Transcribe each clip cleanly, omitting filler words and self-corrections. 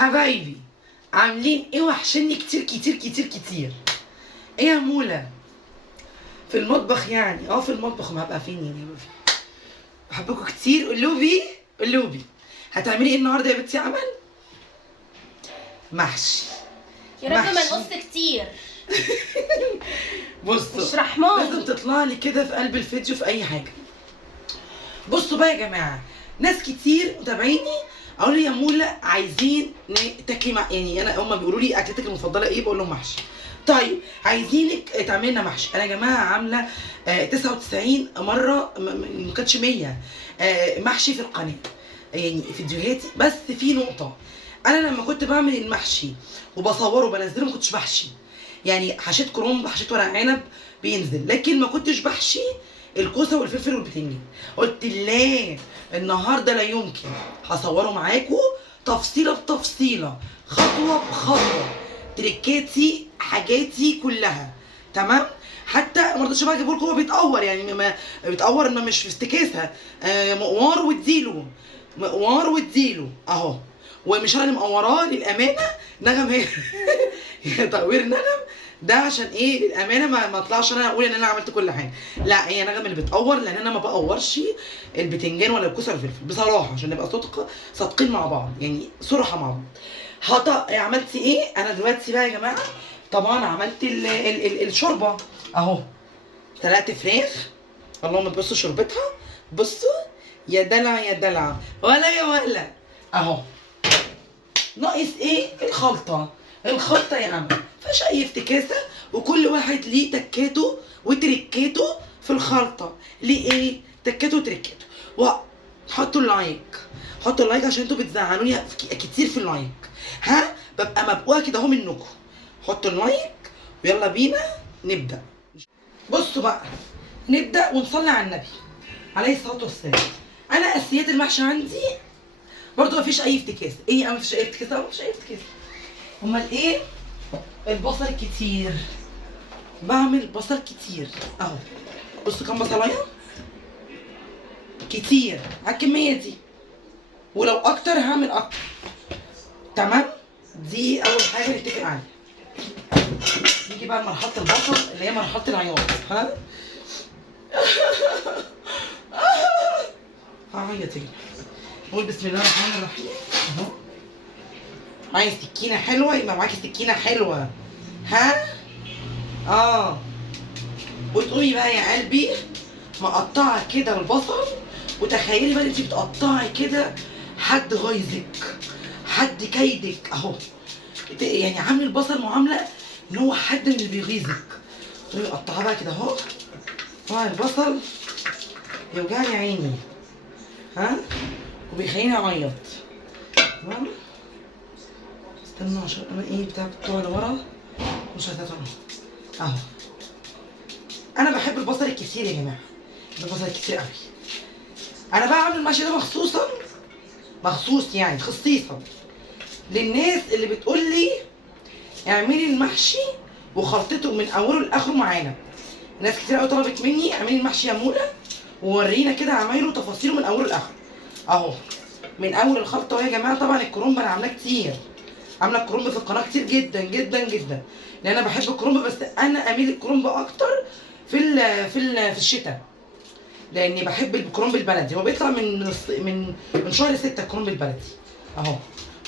حبايبي عاملين ايه؟ وحشني كتير كتير كتير كتير. ايه يا مولا؟ في المطبخ يعني، في المطبخ. ما هبقى فين يعني؟ هبقى فين؟ بحبكم كتير. قلوبي هتعملي ايه النهارده يا بنتي؟ عمل محشي يا رب ما نقص كتير. بصوا مش رحماني، لازم تطلع لي كده في قلب الفيديو في اي حاجه. بصوا بقى يا جماعه، ناس كتير متابعيني قالوا لي يا مولا عايزين تاكلي يعني انا هم بيقولوا لي اكلتك المفضله ايه؟ بقول لهم محشي. طيب عايزينك تعملي لنا محشي. انا يا جماعه عامله 99 مره، ما كانتش 100 محشي في القناه، يعني فيديوهاتي. بس في نقطه، انا لما كنت بعمل المحشي وبصوره وبنزله ما كنتش بحشي. يعني حشيت كرنب، حشيت ورق عنب بينزل، لكن ما كنتش بحشي الكوسه والفلفل والبتنجان. قلت لا، النهارده لا يمكن، هصوره معاكم تفصيله بتفصيله، خطوه بخطوه، تريكاتي حاجاتي كلها. تمام؟ حتى ما رضيتش بقى اجيبه لكم هو بيتقور، يعني ما بيتقور انه مش في افتكاسه، مقوار واديله اهو. ومش انا اللي مقوراه للامانه، نغم هي تقوير نغم ده عشان ايه؟ للامانه ما اطلعش انا اقول ان انا عملت كل حاجه. لا، هي نغم اللي بتقور، لان انا ما بقورش البتنجان ولا الكوسه ولا الفلفل بصراحه، عشان نبقى صادقين مع بعض، يعني صراحه مع بعض. عملتي ايه؟ انا دلوقتي بقى يا جماعه طبعا عملت الشوربه اهو. سلقت فراخ، اللهم تبصوا شربتها، بصوا يا دلع يا دلع، ولا يا ولا اهو. ناقص ايه؟ الخلطه يا عم، مفيهاش اي افتكاسه، وكل واحد ليه تكاته وتركاته في الخلطه. ليه ايه؟ تكاته وتركاته. وحطوا اللايك عشان انتوا بتزعلوني كتير في اللايك. ببقى مبقوقه كده اهو منكم. حطوا اللايك ويلا بينا نبدا. بصوا بقى، نبدا ونصلي على النبي عليه الصلاه والسلام. انا اساسيات المحشي عندي برضو مفيش اي افتكاسه. ايه؟ مفيش اي افتكاسه. امال ايه؟ البصل الكتير، بعمل بصل كتير اهو. بصوا كام بصلايه كتير على الكميه دي، ولو اكتر هعمل اكتر. تمام؟ دي اول حاجه نتفق عليها. نيجي بقى لمرحله البصل اللي هي مرحله العياط. هعيط ايه؟ نقول بسم الله الرحمن الرحيم اهو. عايز سكينه حلوه؟ يبقى معاكي سكينه حلوه. وتقومي بقى يا قلبي مقطعه كده البصل، وتخيلي بقى انت بتقطعي كده حد غيظك، حد كيدك اهو، يعني عامل البصل معامله ان هو حد من اللي بيغيظك. تقومي مقطعاه بقى كده اهو. طبعا البصل يوجعني عيني وبيخليني اعيط. تمام؟ استنوا عشان انا بتوع لورا مش هتطلع اهو. انا بحب البصل الكتير يا جماعه، البصل الكتير قوي. انا بقى عامل المحشي ده مخصوص يعني خصيصا للناس اللي بتقول لي اعملي المحشي وخلطته من اوله لاخره معانا. ناس كتير قوي طلبت مني اعملي المحشي يا مولا وورينا كده عمايله وتفاصيله من اوله لاخره اهو، من اول الخلطه. يا جماعه طبعا الكرنب انا عاملاه كتير، عامله الكرنب في القناه كتير جدا جدا جدا، لان انا بحب الكرنب، بس انا اميل الكرنب اكتر في الشتاء، لاني بحب الكرنب البلدي. هو بيطلع من شهر 6 الكرنب البلدي اهو.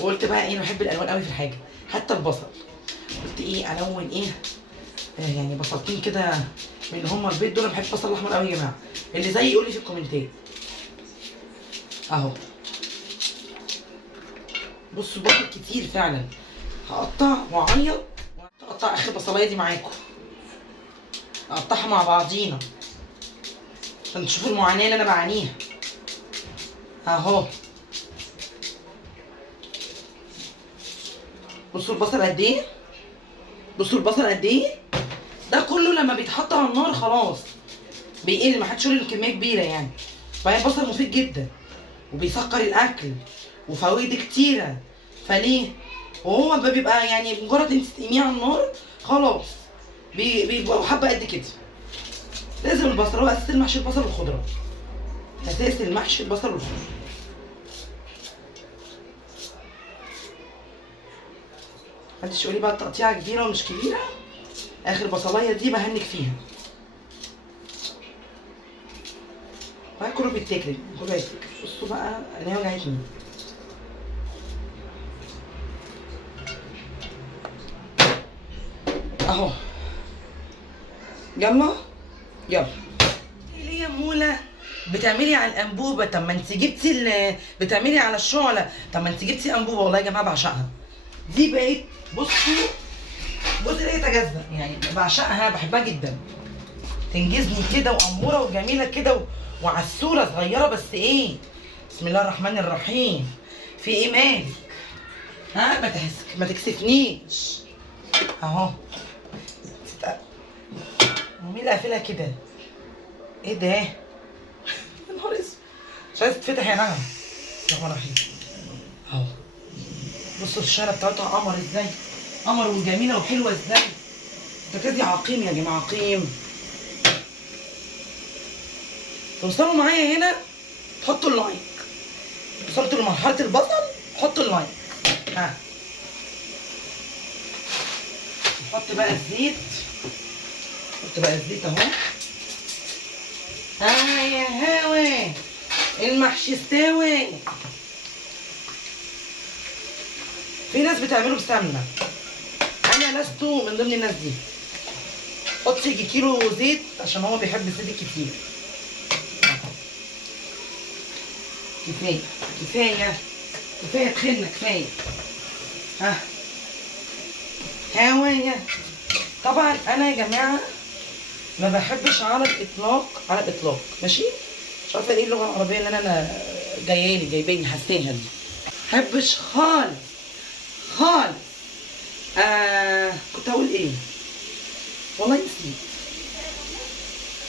وقلت بقى ايه، انا بحب الالوان قوي في الحاجه، حتى البصل قلت ايه الون ايه، يعني بصلتين كده من اللي هم البيت دول. بحب البصل الاحمر قوي يا جماعه، اللي زي يقول لي في الكومنتات اهو. بصوا بصل كتير فعلا، هقطع واعيط. هقطع اخر بصلايه دي معاكم، هقطعها مع بعضينا عشان تشوفوا المعاناه اللي انا بعانيها اهو. بصوا البصل قد ايه، ده كله لما بيتحط على النار خلاص بيقل، ما حدش يقول الكميه كبيره يعني. فهي البصل مفيد جدا وبيسكر الاكل وفوائد كتيره، فليه؟ وهو بيبقى يعني مجرد انت تقيميه على النار خلاص بيبقوا حبه قد كده. لازم البصل، هو اساس المحشي البصل والخضره، اساس المحشي البصل والخضره. محدش يقولي بقى التقطيعه كبيره ومش كبيره. اخر بصلايه دي بهنك فيها. بقى كله بيتاكل، كله هيتاكل. بصوا بقى انا وجعتني. اهو يلا يلا. ليه يا موله بتعملي على الانبوبه؟ طب ما انت جبتي بتعملي على الشعله، طب ما انت جبتي انبوبه. والله يا جماعه بعشقها دي. بقيت بصوا بصي لا يتجزأ، يعني بعشقها، بحبها جدا. تنجزني كده واموره وجميله كده وعسوله صغيره. بس ايه، بسم الله الرحمن الرحيم. في ايه مالك؟ ها ما تكسفنيش اهو. ومين اللي قافلها كده؟ ايه ده؟ يا نهار اسود، مش عايزه تتفتح يا نعم. بسم الله الرحمن الرحيم اهو. بصوا الشارع بتاعتها قمر ازاي، قمر وجميله وحلوه ازاي. تكادي عقيم يا جماعه، عقيم. توصلوا معايا هنا تحطوا اللايك. وصلتوا لمرحله البصل حطوا اللايك. ها نحط بقى الزيت. نحط بقى الزيت اهو. يا هوا المحشي استوى. في ناس بتعمله بسمنه، انا لست من ضمن الناس دي. حط يجي كيلو زيت عشان هو بيحب الزيت الكتير. كفايه كفايه كفايه تخنه كفايه. ها هوايه. طبعا انا يا جماعه ما بحبش على الاطلاق، على الاطلاق ماشي. مش عارفه ايه اللغه العربيه اللي انا جايباني حاساها دي. ما بحبش خالص خالص. كنت هقول ايه؟ والله نسيت.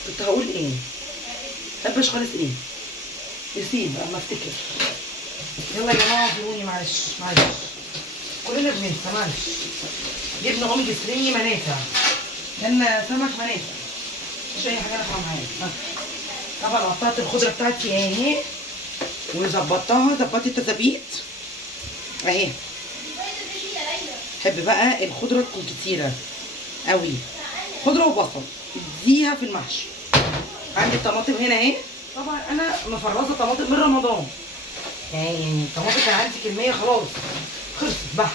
كنت هقول ايه؟ ما بحبش خالص ايه؟ نسيت بقى ما افتكر. يلا يا جماعه اعذروني، معلش معلش، كلنا بننسى معلش. جبنا اوميجا 3 منافع، كان سمك منافع، مش اي حاجه نافعه معايا. طبعا قطعت الخضره بتاعتي اهي وظبطتها، ظبطت التثابيت اهي. بحب بقى الخضره تكون كتيره قوي، خضره وبصل اديها في المحشي. عندي الطماطم هنا اهي. طبعا انا مفرزه طماطم من رمضان، يعني الطماطم كان عندي كميه خلاص خلصت بقى.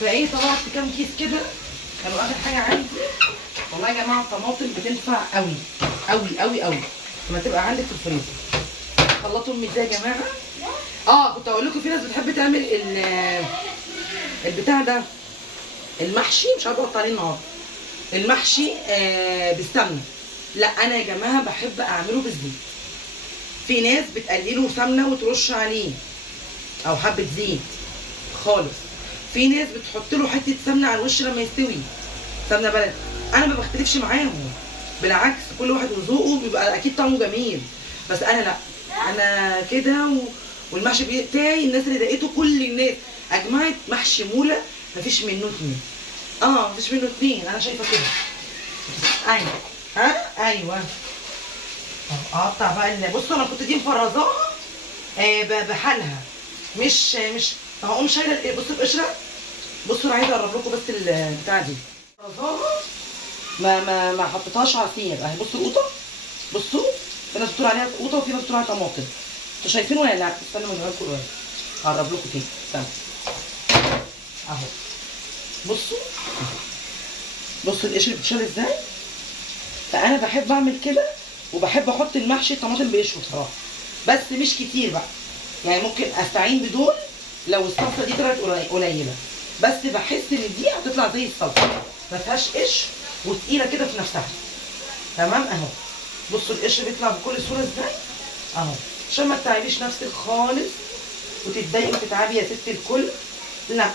فايه طلعت كام كيس كده كانوا اخر حاجه عندي. والله يا جماعه الطماطم بتنفع قوي قوي قوي قوي لما تبقى عندك في الفريزر. خلطوا امي ازاي يا جماعه؟ كنت اقول لكم في ناس بتحب تعمل البتاع ده، المحشي. مش عارفه احط عليه النهارده المحشي بالسمنه. لا انا يا جماعه بحب اعمله بالزيت. في ناس بتقلله سمنه وترش عليه او حبه زيت خالص. في ناس بتحط له حته سمنه على الوش لما يستوي، سمنه بلد. انا ما بختلفش معاهم، بالعكس كل واحد وذوقه بيبقى اكيد طعمه جميل. بس انا لا، انا كده والمحشي بتاعي الناس اللي دقيته كل الناس اجمعت محشي موله مفيش منه اتنين. مفيش منه اتنين، انا شايفه كده. ايوه ايوه. اقطع بقى بصوا انا كنت دي مفرزاها بحالها، مش هقوم شايله بصوا القشره. بصوا انا عايزه اقرب لكم بس البتاعه دي مفرزاها، ما حطيتهاش عصير اهي. بصوا القوطه، بصوا في ناس بتقول عليها قوطه وفي ناس بتقول عليها طماطم. انتوا شايفين ولا لا؟ استنوا من لكم قريب هقرب لكم تاني. استنوا اهو. بصوا القشر بتشال ازاي. فانا بحب اعمل كده، وبحب احط المحشي الطماطم بقشره بصراحه، بس مش كتير بقى. يعني ممكن استعين بدول لو الصلصه دي طلعت قليله، بس بحس ان دي هتطلع زي الصلصه ما فيهاش قشر وتقيله كده في نفسها. تمام اهو. بصوا القشر بيطلع بكل سهوله ازاي اهو، عشان ما تتعبيش نفسك خالص وتتضايقي وتتعبي يا ست الكل. لا،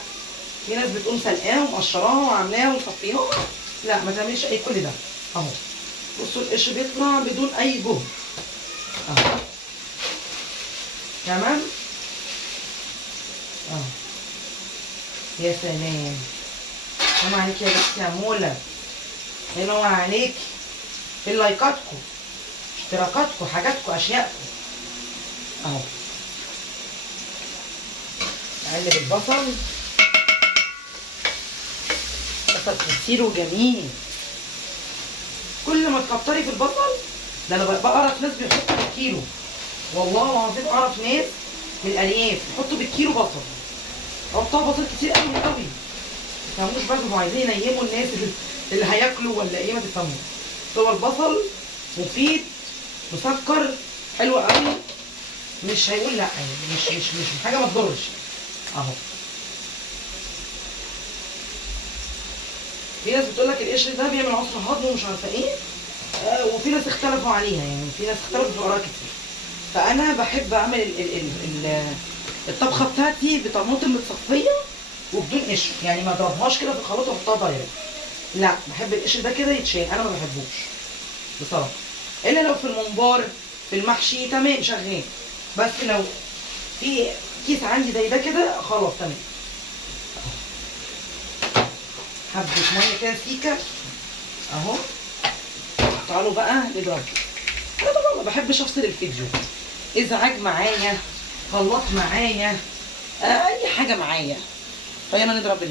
في ناس بتقوم سلقاها ومقشراها وعاملاها ومصفياها. لا ما تعمليش اي كل ده اهو. بصوا القشر بيطلع بدون اي جهد اهو. تمام اهو. يا سلام، سلام عليك يا بنتي يا موله، ينور عليك. لايكاتكم، اشتراكاتكم، حاجاتكم، اشياءكم اهو. نقلب البصل بصل كتير وجميل. كل ما تكتري في البصل ده، انا بعرف ناس بيحطوا بالكيلو، والله العظيم اعرف ناس من الارياف يحطوا بالكيلو بصل، حطها بصل كتير قوي قوي. ما تفهموش بقى، بيبقوا عايزين ينيموا الناس اللي هياكلوا ولا ايه، ما تفهموش. هو البصل مفيد مسكر حلو قوي، مش هيقول لا يعني، مش حاجه ما تضرش. اهو في ناس بتقول لك القشر ده بيعمل عسر هضم ومش عارفه ايه، وفي ناس اختلفوا عليها، يعني في ناس اختلفوا في اراء كتير. فانا بحب اعمل الطبخه بتاعتي بطماطم متصفيه وبدون قشر، يعني ما اضربهاش كده في الخلاط واحطها دايركت، لا بحب القشر ده كده يتشال، انا ما بحبوش بصراحه، الا لو في الممبار في المحشي تمام شغال، بس لو في كيس عندي زي ده كده خلاص تمام. حبه ميه كده سيكه اهو. تعالوا بقى نضرب. انا طبعا ما بحبش افصل الفيديو، ازعاج معايا، خلاط معايا، اي حاجه معايا. فيلا نضرب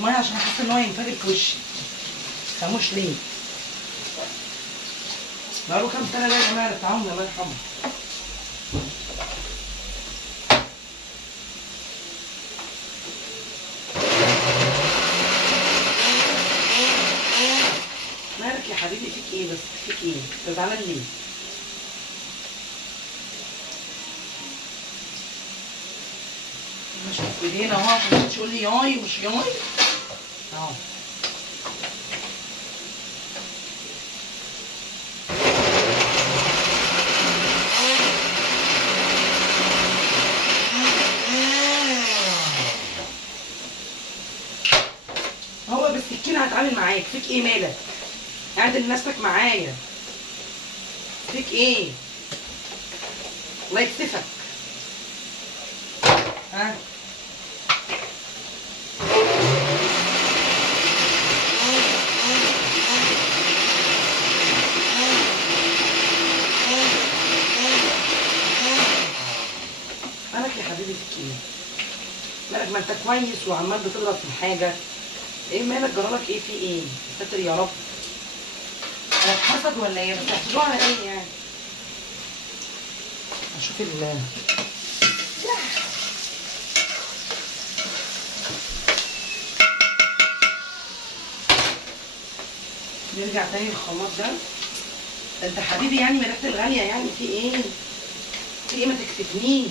ميه عشان حاسه ان هو ينفجر في وشي. متفهموش ليه؟ بقاله كام سنه ده يا جماعه التعاون، الله يرحمه. مالك يا حبيبي، فيك ايه بس؟ فيك ايه؟ انت زعلان ليه؟ مش في ايدينا اهو، عشان تقول لي ياي ومش ياي اهو. هو بالسكينه هتعامل معاك، فيك ايه مالك؟ اعدل نفسك معايا، فيك ايه؟ الله يكسفك. ها؟ مالك يا حبيبي، فيك ايه؟ مالك؟ ما انت كويس وعمال بتضرب في الحاجه، ايه مالك؟ جرالك ايه؟ في ايه؟ ستر يا رب. انا اتحسد ولا ايه؟ بس هتحسدوها على ايه يعني؟ اشوف نرجع تاني للخلاط ده. انت حبيبي يعني من ريحه الغاليه، يعني في ايه؟ في ايه؟ ما تكسفنيش.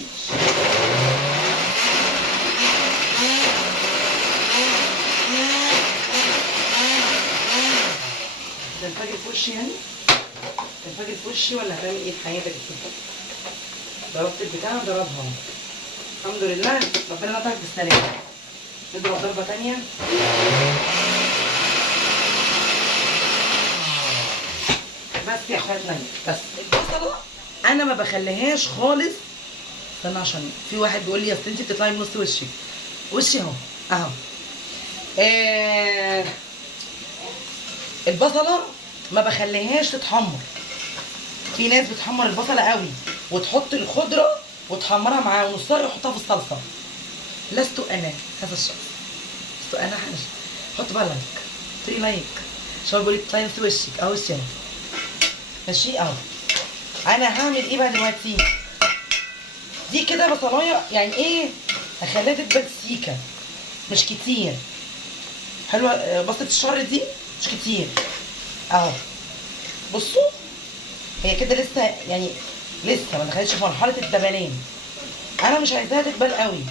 تنفجر في وشي يعني؟ تنفجر في وشي ولا هتعمل ايه في حياتك كده؟ ضربت البتاع، ضربها الحمد لله، ربنا نطعك بالسلامه. نضرب ضربه تانيه. بس يا اخواتنا بس البصله انا ما بخليهاش خالص. استنى عشان في واحد بيقول لي اصل انت بتطلعي من نص وشي. وشي اهو اهو. البصله ما بخليهاش تتحمر. في ناس بتحمر البصله قوي وتحط الخضره وتحمرها معاها ونصها يحطها في الصلصه. لست انا هذا الشخص، لست انا حاجه. حط بقى لايك، حطي لايك. شباب بيقول لي بتطلعي نص وشك اهو الشاي ماشي اهو. انا هعمل ايه بقى دلوقتي؟ دي كده بصلايه يعني ايه، هخليها تدبل سيكه مش كتير. حلوه بصله الشعر دي مش كتير اهو. بصوا هي كده لسه يعني لسه ما دخلتش في مرحله الدبلان. انا مش عايزاها تدبل قوي،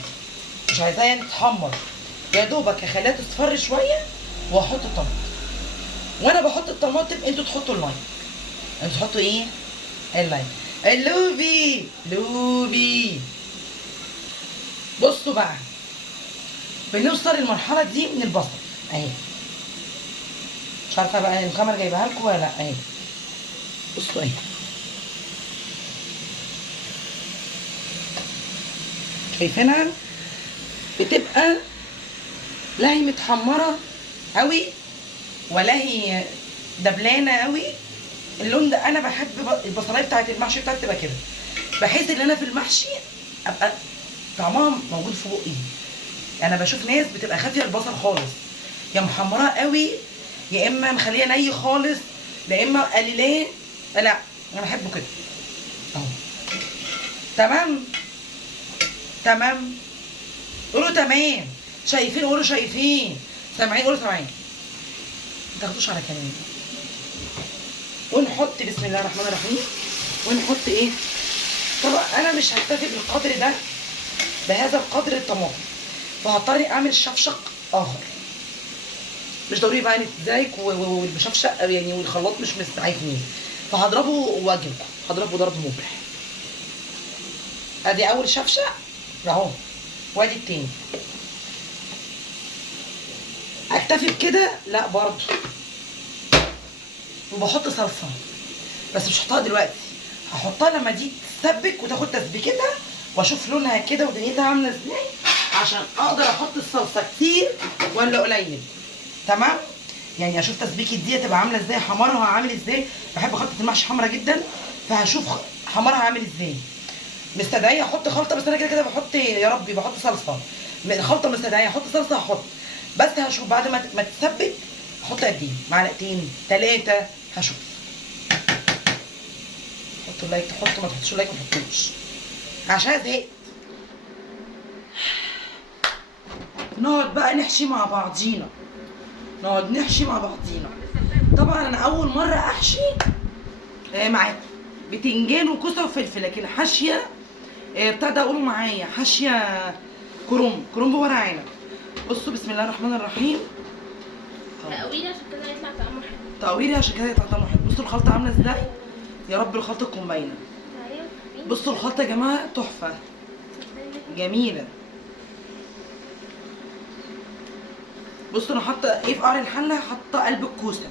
مش عايزاها يعني تتحمر، يا دوبك هخليها تصفر شويه واحط طماطم. وانا بحط الطماطم انتوا تحطوا اللايك. انتوا تحطوا ايه؟ اللايك. اللوبي لوبي. بصوا بقى، بنوصل للمرحله دي من البصل اهي. مش عارفه بقى الكاميرا جايبها لكم ولا لا. اهي بصوا اهي، شايفينها؟ بتبقى لا هي متحمره قوي ولا هي دبلانه قوي. اللون ده انا بحب البصلايه بتاعت المحشي بتاعتي تبقى كده، بحيث ان انا في المحشي ابقى طعمها موجود في بقي. انا بشوف ناس بتبقى خافيه البصل خالص، يا محمراه قوي يا اما مخليه ني خالص يا اما قليلاه. لا انا بحبه كده اهو. تمام تمام، قولوا تمام. شايفين؟ قولوا شايفين. سامعين؟ قولوا سامعين. ما تاخدوش على كلامي. ونحط بسم الله الرحمن الرحيم، ونحط ايه؟ طبعا انا مش هكتفي بالقدر ده، بهذا القدر الطماطم، فهضطر اعمل شفشق اخر. مش ضروري بقى نتزايك والمشفشق يعني والخلاط مش مستعجلني، فهضربه واجيلكم. هضربه ضرب مبرح. ادي اول شفشق اهو، وادي التاني. اكتفي بكده؟ لا برضه، وبحط صلصه بس مش هحطها دلوقتي، هحطها لما دي تسبك وتاخد تسبيكتها واشوف لونها كده ودنيتها عامله ازاي، عشان اقدر احط الصلصه كتير ولا قليل. تمام؟ يعني اشوف تسبيكه دي تبقى عامله ازاي، حمارها عامل ازاي. بحب خلطه المحشي حمرا جدا، فهشوف حمارها عامل ازاي. مستدعيه احط خلطه، بس انا كده كده بحط يا ربي بحط صلصه. الخلطه مستدعيه احط صلصه هحط، بس هشوف بعد ما تسبك احط قد ايه، معلقتين 3 هشوف. حطوا اللايك تحطوا، ما تحطوش اللايك ما تحطوش عشان زهقت. نقعد بقى نحشي مع بعضينا، نقعد نحشي مع بعضينا. طبعا انا اول مره احشي معاكم بتنجان وكوسه وفلفل، لكن حاشيه بتاع ده قولوا معايا، حاشيه كرنب ورق عنب. بصوا بسم الله الرحمن الرحيم. تقويري عشان كده يطلع طعمه حلو. تقويري عشان كده يطلع طعمه حلو. بصوا الخلطه عامله ازاي، يا رب الخلطه تكون باينه. بصوا الخلطه يا جماعه تحفه جميله. بصوا انا حاطه ايه في قعر الحله، حاطه قلب الكوسه.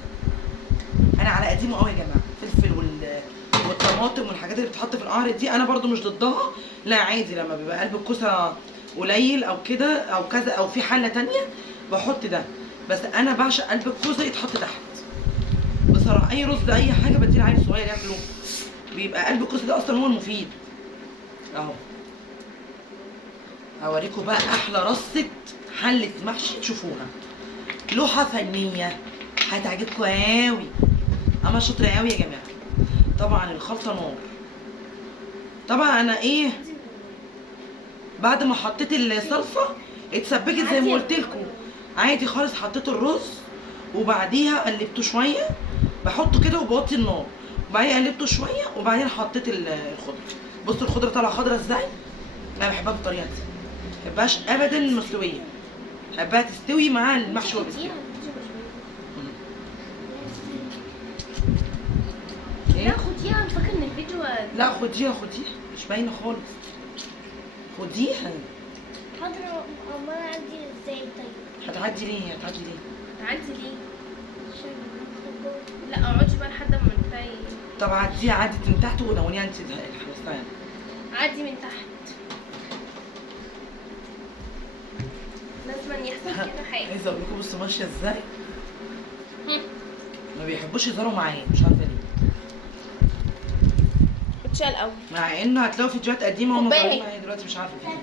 انا على قديمه قوي يا جماعه، الفلفل والطماطم والحاجات اللي بتتحط في القعر دي انا برضو مش ضدها، لا عادي. لما بيبقى قلب الكوسه قليل او كده او كذا او في حله تانية بحط ده، بس انا بعشق قلب الكوسه يتحط تحت بصراحه. اي رز اي حاجه بديله عيل صغير ياكله، بيبقى قلب الكوسه ده اصلا هو المفيد اهو. هوريكم بقى احلى رصه حله محشي تشوفوها، لوحه فنيه هتعجبكم قوي. انا شاطره قوي يا جماعه. طبعا الخلطه نار. طبعا انا ايه، بعد ما حطيت الصلصه اتسبكت زي ما قلت لكم عادي خالص، حطيت الرز وبعديها قلبته شويه، بحطه كده وبوطي النار، وبعدين قلبته شويه وبعدين حطيت الخضره. بصوا الخضره طالعه خضره ازاي، انا بحبها بالطريقه دي، ما بحبهاش ابدا مسلويه، بحبها تستوي مع المحشي وهو بيستوي. لا خديها، انا فاكره ان الفيديو لا خديها مش باينه خالص، خديها. حاضر. امال اعدي ازاي طيب؟ هتعدي ليه؟ اعدي ليه؟ لا اقعدي بقى لحد ما كفايه. طب عديها، عدت من تحت ونونيها انت الحلقه. عدي من تحت، لازم يحصل كده حاجه. عايزه اقول لكم بصوا ماشيه ازاي، ما بيحبوش يظهروا معايا مش عارفه ليه. اتشال قوي، مع انه هتلاقوا فيديوهات قديمه هم مصورين معايا دلوقتي مش عارفه ليه.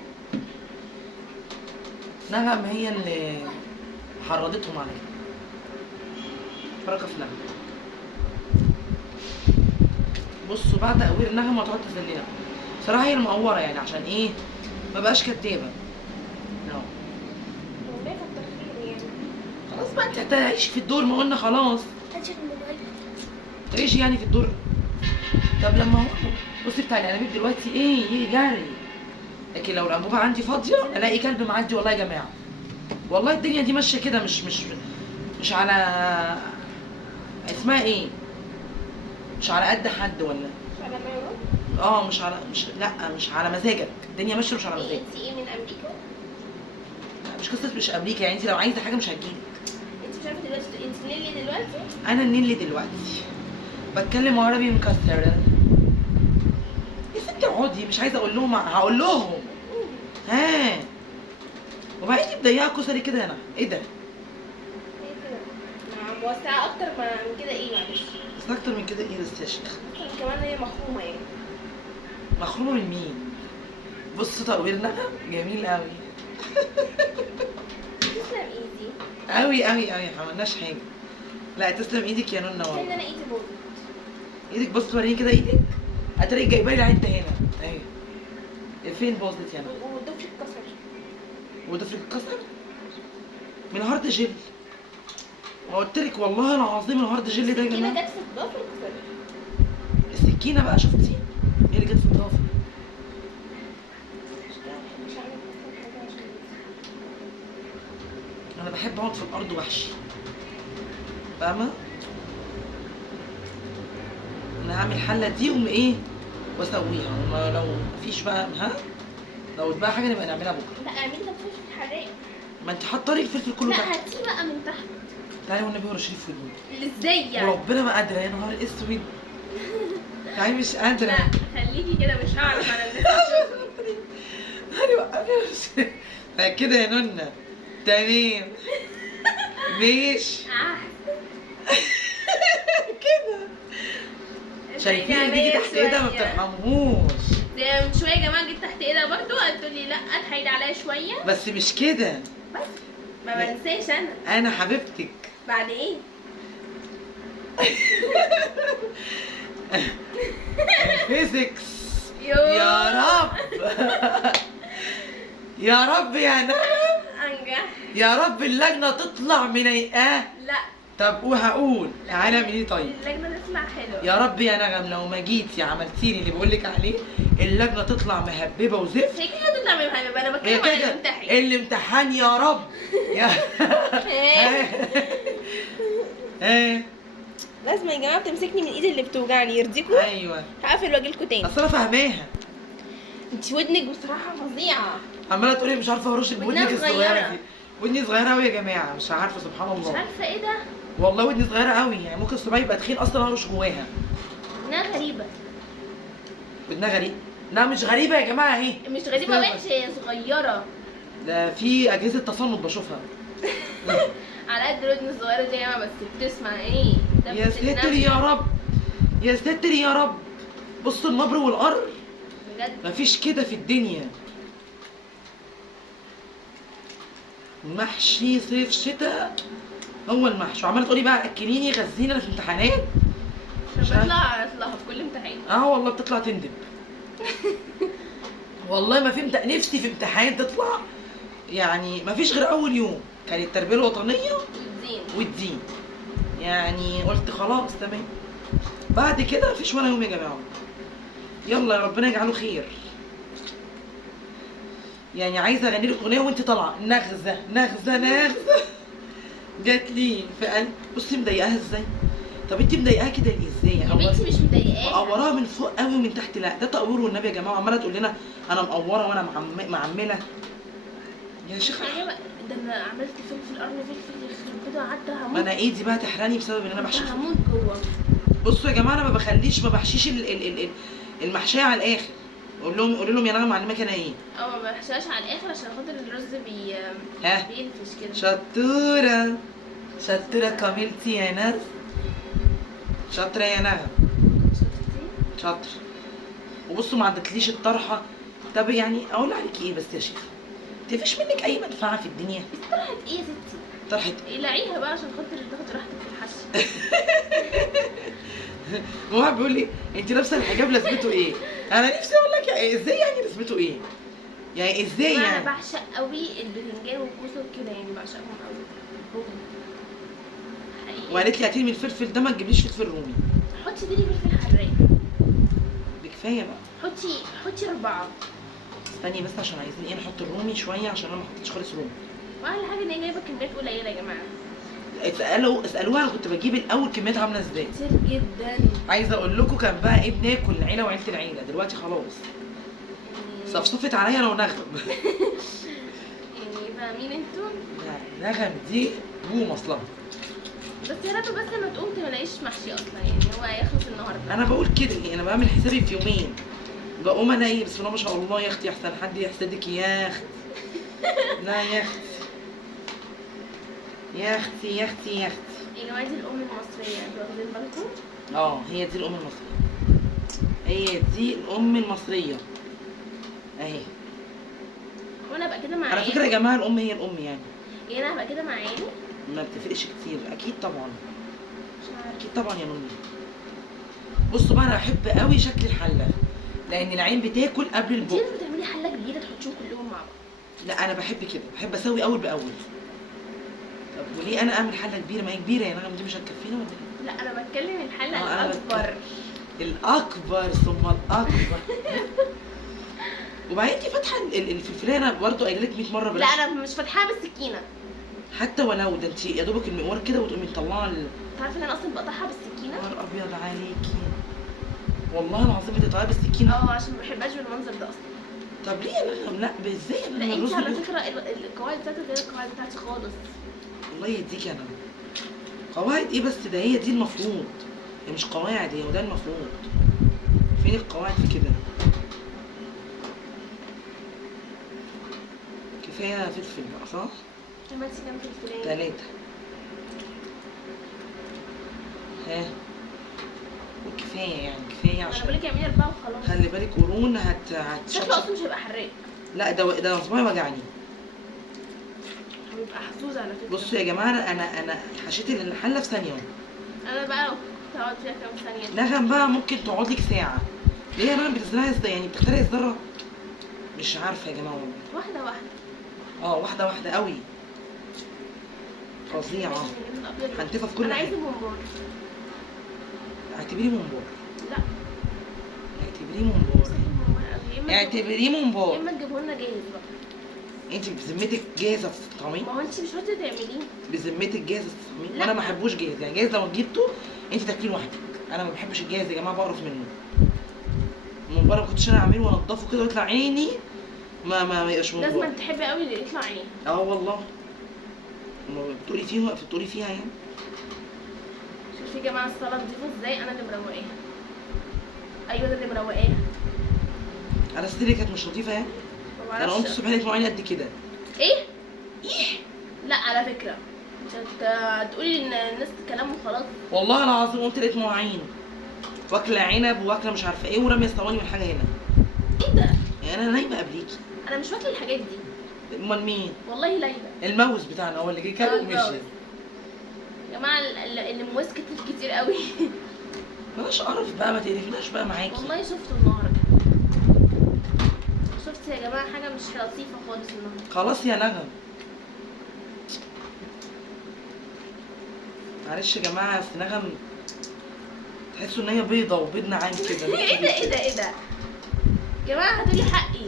نغم هي اللي حرضتهم عليا، حركه في نغم. بصوا بعد تقوير النغم هتقعد تذلنا بصراحه، هي المقوره يعني عشان ايه ما بقاش كدابه. خلاص بقى انت هتعيشي في الدور، ما قلنا خلاص تعيشي يعني في الدور. طب لما هو بصي بتاع الانابيب دلوقتي ايه جري، لكن لو الانبوبه عندي فاضيه الاقي كلب معدي والله يا جماعه. والله الدنيا دي ماشيه كده، مش على اسمها ايه؟ مش على قد حد ولا؟ مش على ما يروح. مش على مزاجك، الدنيا ماشيه مش على ايه مزاجك. انت ايه من امريكا؟ مش قصه مش امريكا، يعني انت لو عايزه حاجه مش هتجيلك. انت مش عارفه دلوقتي انت نيلي دلوقتي؟ انا النيل دلوقتي بتكلم عربي مكسر. يا ستي اقعدي، مش عايزه اقول لهم، هقول لهم. ها وبعدين انت مضيقه كسري كده انا ايه ده؟ ايه كده؟ موسعه اكتر من كده ايه معلش؟ بس اكتر من كده ايه بس يا شيخ؟ كمان هي مخرومه يعني. مخرومه من مين؟ بص تقويرنا جميل قوي. تسلم ايدي. قوي قوي قوي، ما عملناش حاجه. لا تسلم ايدك يا نونا ان والله. انا ايدي بوظت. ايدك بص وريني كده ايدك. هتلاقي جايبه لي حته هنا اهي. فين باظت يا نونا؟ والضفر اتكسر. وضفرك اتكسر؟ من هارد جل. ما قلت لك والله العظيم الهارد جل ده يا السكينه جماعه. جت في الضفر اتكسرت. السكينه بقى شفتي؟ هي اللي جت في الضافر. مش عارفه اصلا حاجه عشان انا بحب اقعد في الارض وحشي، فاهمه؟ انا هعمل حله دي ايه واسويها، وما لو مفيش بقى لو اتبقى حاجه نبقى نعملها بكره. لا اعملي لك فلفل حراق. ما انت حاطه لي الفلفل كله لا تحت. هاتيه بقى من تحت. تعالي والنبي ورشيلي في ودني. ازاي يعني؟ وربنا ما قادره يا نهار اسود. تعالي مش قادره. لا خليكي كده مش هعرف انا الناس. تعالي وقفي. لا كده يا نونا تمام. ماشي كده. شايفين بيجي تحت ايدها ما بترحمهوش. زي من شويه يا جماعه جيت تحت ايدها برضو قالت لي لا اتحايلي عليا شويه. بس مش كده. بس ما بنساش انا. انا حبيبتك. بعد ايه؟ فيزيكس. يوه. يا رب. يا رب يا نعم. انجح. يا رب اللجنه تطلع منيقاه. لا طب وهقول تعالى اعمل ايه طيب؟ اللجنه تطلع حلوه. يا رب يا نغم لو ما جيتي عملتي لي اللي بقول لك عليه، اللجنه تطلع مهببه وزفت. هي كده هتطلع من حبيبي، انا هي بتكلم عن كده الامتحان. الامتحان يا رب. يا ايه لازم يا جماعه تمسكني من ايدي اللي بتوجعني يرضيكوا. ايوه هقفل واجيلكوا تاني. اصل انا فاهماها. انت ودنك بصراحه فظيعه. عماله تقولي مش عارفه هرشك ودنها بودنك الصغيره صغيرة. دي. ودني صغيره قوي يا جماعه، مش عارفه سبحان مش الله. عارفه ايه ده. والله ودني صغيره قوي، يعني ممكن صباعي يبقى تخين اصلا اهرش جواها. انها غريبه. ودنها غريب. لا مش غريبه يا جماعه اهي. مش غريبه وحش، هي صغيره. ده في اجهزه تصنت بشوفها. على قد الودن الصغيره دي يا جماعه، بس بتسمع ايه؟ ده يا ساتر يا رب. يا ساتر يا رب. بص النبر والقر بجد. مفيش كده في الدنيا. محشي صيف شتاء هو المحشي، وعماله تقولي بقى اكليني غزيني انا في امتحانات. مش عارفة. بطلع في كل امتحان. والله بتطلع تندب. والله ما فهمت نفسي في امتحان تطلع، يعني ما فيش غير اول يوم كان التربيه الوطنيه والدين. والدين، يعني قلت خلاص تمام. بعد كده مفيش ولا يوم يا جماعه. يلا يا ربنا يجعله خير. يعني عايزه اغني لك اغنيه وانت طالعه نغزه نغزه نغزه. جات لي في قلب. بصي مضايقاها ازاي؟ طب انت مضايقاها كده ازاي؟ يا بنتي مش مضايقاها. مقوراها من فوق قوي ومن تحت لا، ده تقوير والنبي يا جماعه، عماله تقول لنا انا مقوره وانا معمله. يا شيخ ده انا عملت فلفل قرن فلفل يخرب كده وقعدت هموت. ما انا ايدي بقى تحرقني بسبب ان انا بحشي. هموت جوه. بصوا يا جماعه انا ما بحشيش المحشيه على الاخر. قولوا لهم يا نغم معلماك انا ايه. ما بحشاش على الاخر عشان خاطر الرز بينفش كده. شطوره شطوره كاملتي يا ناس. شاطره يا نغم. شاطر. وبصوا ما عدتليش الطرحه. طب يعني اقول عليكي ايه بس يا شيخ؟ مفيش منك اي منفعه في الدنيا. طرحه ايه يا ستي؟ طرحه قلعيها بقى عشان خاطر تاخد راحتك في الحشي. واحد بيقول لي انت لابسه الحجاب لازمته ايه؟ انا نفسي اقول لك ازاي يعني لازمته ايه؟ يعني ازاي يعني؟ انا بعشق قوي الباذنجان والكوسه وكده، يعني بعشقهم قوي. حقيقي. وقالت لي هاتي من الفلفل ده ما تجيبليش فلفل رومي. حطي دي فلفل حراق. دي كفايه بقى. حطي 4. استني بس عشان عايزين نحط الرومي شويه عشان انا ما حطيتش خالص رومي. واحلى حاجه ان هي جايبه كميات قليله يا جماعه. اسالوها انا كنت بجيب الاول كميات عامله ازاي. كتير جدا. عايزه اقول لكم كان بقى ايه، بناكل العيله وعيله العيله. دلوقتي خلاص صفصفت عليا انا ونغم. يعني بقى مين انتوا؟ لا، نغم دي بوم اصلا. بس يا رب بس لما تقوم تلاقيش محشي اصلا، يعني هو هيخلص النهارده. انا بقول كده، انا بعمل حسابي في يومين بقوم انا ايه، بسم الله ما شاء الله يا اختي، احسن حد يحسدك يا اختي. لا يا اختي يا اختي يا اختي يا اختي. يا جماعه دي الام المصريه، انتوا واخدين بالكم؟ هي دي الام المصريه، هي دي الام المصريه اهي. وانا ابقى كده مع على عيالي؟ فكره يا جماعه الام هي الام يعني انا هبقى كده مع عيالي؟ ما بتفرقش كتير، اكيد طبعا، مش عارفه. اكيد طبعا يا نوني. بصوا بقى انا بحب قوي شكل الحله، لان العين بتاكل قبل انتي البق. لازم تعملي حله كبيره تحطيهم كلهم مع بعض. لا انا بحب كده، بحب اسوي اول باول. طب وليه انا اعمل حله كبيره؟ ما هي كبيره يا نغم، دي مش هتكفينا ولا ايه؟ لا انا بتكلم الحله أنا الاكبر. الاكبر ثم الاكبر. وبعدين انت فاتحه الفلفلايه، انا برضه قايله لك 100 مره لا بلاش. انا مش فاتحاها بالسكينه. حتى ولو ده انت يا دوبك المقوار كده وتقومي مطلعه انت عارفه ان انا اصلا بقطعها بالسكينه؟ نهار ابيض عليكي، والله العظيم بتقطعيها بالسكينه. عشان ما بحبهاش بالمنظر ده اصلا. طب ليه يا نغم؟ لا ازاي لا انا انت الرز على بيقول- فكره القواعد بتاعتك غير القواعد بتاعتي خالص. الله يديك انا قواعد ايه؟ بس ده هي دي المفروض، هي مش قواعد، هي وده المفروض. فين القواعد في كده؟ كفايه فلفل بقى صح؟ عملتي كام فلفلايه؟ 3. ها وكفايه يعني، كفايه انا عشان بقول لك اعملي 4 وخلاص. خلي بالك قرون شكله هتشطشط. اصلا مش هيبقى حراق. لا ده صباعي وجعني. هيبقى حسوس على فكره. بصوا يا جماعه، انا حشيت الحله في ثانيه. انا بقى لو كنت هقعد فيها كام ثانيه. نغم بقى ممكن تقعد لك ساعه. ليه يا نغم بتزرعي يعني بتخترعي الذره؟ مش عارفه يا جماعه والله. واحده واحده. واحده واحده قوي، فظيعه. هنتفق في كل انا حاجه. عايزه بونبون. اعتبريه منبار، لا اعتبريه منبار، اعتبريه يا منبار. اما تجيبه لنا جاهز بقى. انت بذمتك جاهزه تطعميه؟ ما هو انت مش راضيه تعمليه. بذمتك جاهزه تطعميه؟ لا. وانا ما بحبوش جاهز، يعني جاهز لو جبته انت تاكليه لوحدك. انا ما بحبش الجاهز يا جماعه، بقرف منه. المنبار ما كنتش انا اعمله وانضفه كده ويطلع عيني، ما يبقاش منبار. لازم تحبي قوي اللي يطلع عيني. والله بتقولي فيها يعني. شوفي يا جماعه السلطه دي ازاي انا اللي مروقاها. ايوه ده اللي مروقاها. انا ستيلي كانت مش لطيفه يعني. ما انا قمت بعرفش. الصبح لقيت معيني قد كده. ايه؟ لا على فكره مش هتقولي ان الناس كلام وخلاص. والله العظيم قمت لقيت مواعين واكله عنب واكله مش عارفه ايه وراميه الصواني والحاجه هنا. ايه ده؟ يعني انا نايمه قبليكي. انا مش فاكره الحاجات دي. امال مين؟ والله لايبه. الموز بتاعنا هو اللي جه كل ومشي. يا جماعه اللي موز كتير قوي. بلاش قرف بقى، ما تقرفناش بقى معاكي. والله شفته النهارده. شفت يا جماعه حاجه مش لطيفه خالص النهارده. خلاص يا نغم، معلش يا جماعه، اصل نغم تحسوا ان هي بيضه وبيض نعام كده. ايه ده ايه ده ايه ده؟ يا جماعه هاتولي حقي.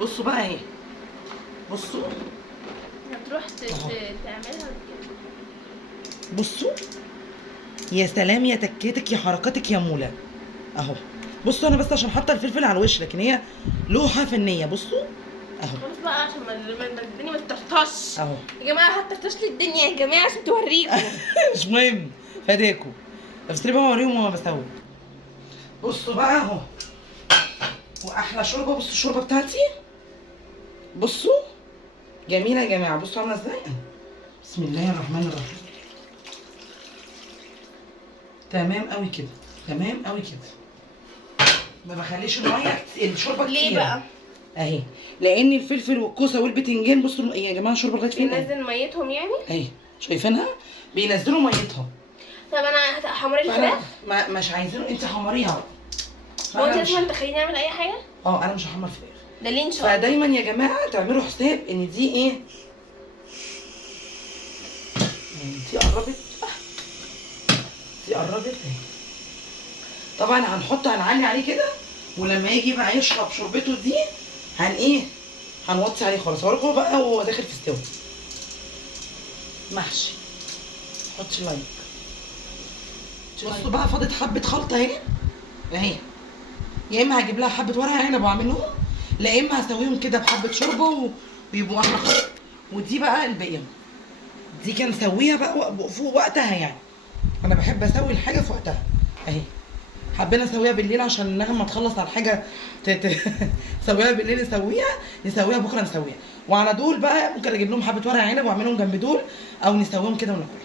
بصوا بقى اهي، بصوا هتروح تعملها كده. بصوا يا سلام يا تكتك يا حركاتك يا مولا اهو. بصوا انا بس عشان حاطه الفلفل على الوش، لكن هي لوحه فنيه. بصوا اهو خلاص بقى عشان الدنيا ما تطرطش. اهو. يا جماعه هتطرطش لي الدنيا يا جماعه عشان توريكم. مش مهم، فداكوا. بس ليه بقى اوريهم وما بسوي. بصوا بقى اهو، واحلى شوربه. بصوا الشوربه بتاعتي، بصوا جميله يا جماعه. بصوا عامله ازاي. بسم الله الرحمن الرحيم. تمام قوي كده، تمام قوي كده. ما بخليش الميه الشوربه كتير. ليه بقى؟ اهي لان الفلفل والكوسه والبتنجان، بصوا يا جماعه الشوربه لغايه فين. بينزل ميتهم يعني؟ اهي شايفينها بينزلوا ميتها. طب انا هحمر الفراخ. مش عايزينه انت حمريها. هو انت لازم تخليني اعمل اي حاجه؟ انا مش هحمر فراخ. ده ليه ان شاء الله؟ فدايما يا جماعه تعملوا حساب ان دي ايه، دي قربت، دي قربت اهي. طبعا هنعلي عليه كده، ولما يجي بقى يشرب شوربته دي هنوطي عليه خالص. هوريكم بقى وهو داخل في السوا. محشي حطي لايك. بصوا بقى فاضت حبه خلطه اهي. يا اما هجيب لها حبه ورق عنب واعملهم، لا اما هسويهم كده بحبه شوربه ويبقوا احلى خلطه. ودي بقى الباقيه دي كان نسويها بقى فوق وقتها يعني. انا بحب اسوي الحاجه في وقتها اهي. حبينا نسويها بالليل عشان النغم ما تخلص على الحاجه نسويها بالليل، نسويها بكره نسويها. وعلى دول بقى ممكن اجيب لهم حبه ورق عنب واعملهم جنب دول، او نسويهم كده وناكلهم.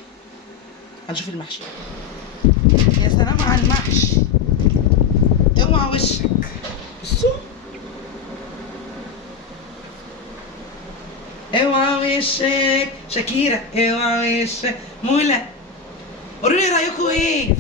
هنشوف المحشي. يا سلام على المحشي، اوعى وشك. بصوا اوعى وشك شاكيرا، اوعى وشك مولا. قولوا لي رايكم ايه؟